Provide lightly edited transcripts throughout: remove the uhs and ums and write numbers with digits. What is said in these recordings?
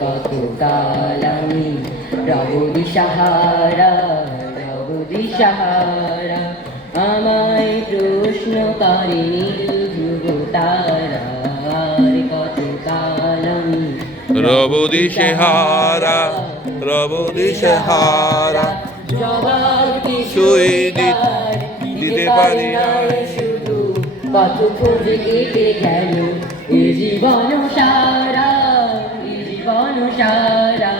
কত কাল আমি রব দিশাহারা, রব দিশাহারা। আমায় প্রশ্ন করে নীল ধ্রুব তারা, আর কত কাল আমি রব দিশেহারা, রব দিশেহারা। জবাব কিছুই দিতে পারি না শুধু কত খোঁজ কেটে গেল এ জীবন সারা, এ জীবন সারা।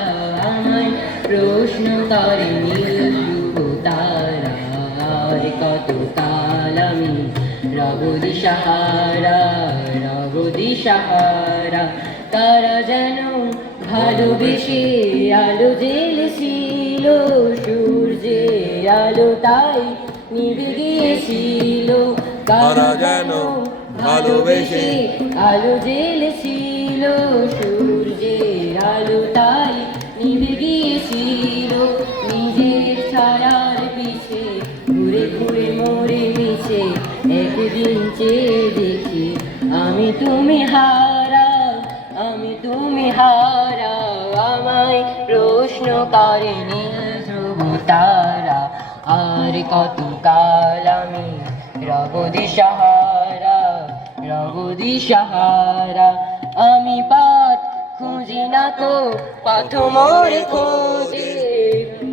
আমায় প্রশ্ন করে নীল ধ্রুব তারা, আর কত কাল আমি রব দিশাহারা, রব দিশাহারা। তারা যেন ভালোবেসে আলো জ্বেলেছিল, সূর্যের আলো তাই নিভে গিয়েছিল। তারা যেন ভালোবেসে আলো জ্বেলেছিল, সূর্যের আলো তাই নিভে গিয়েছিল। নিজের ছায়ার পিছে ঘুরে ঘুরে মরে মিছে একদিন চেয়ে দেখি আমি তুমি হারা, আমি তুমি হারা। আমায় প্রশ্ন করে নীল ধ্রুব তারা, আর কত কাল আমি রব দিশাহারা, রব দিশাহারা। আমি পথ খুঁজি না তো পথ মোরে খোঁজে,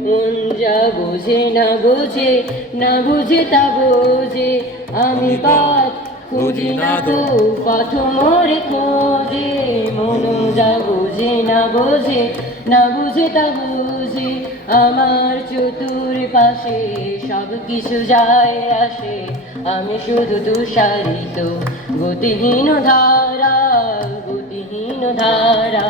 মন যা বোঝে না বোঝে, না বুঝে তা বোঝে। আমি পথ খুঁজি না তো পথ মোরে খোঁজে, মন যা বোঝে না বোঝে, না বুঝে তা বুঝে। আমার চতুর পাশে সব কিছু যায় আসে, আমি শুধু তুষারিত গতিহীন ধারা, গতিহীন ধারা।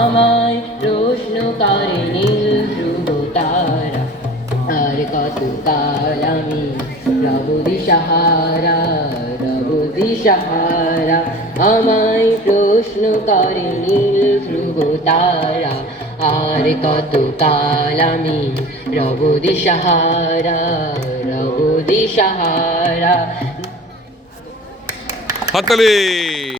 আমায় প্রশ্ন করে নীল ধ্রুব তারা, আর কত কাল আমি রব দিশাহারা, রব দিশাহারা। আমায় প্রশ্ন করে নীল ধ্রুব তারা, আর কত কাল আমি রব দিশাহারা, রব দিশাহারা। হাততালি।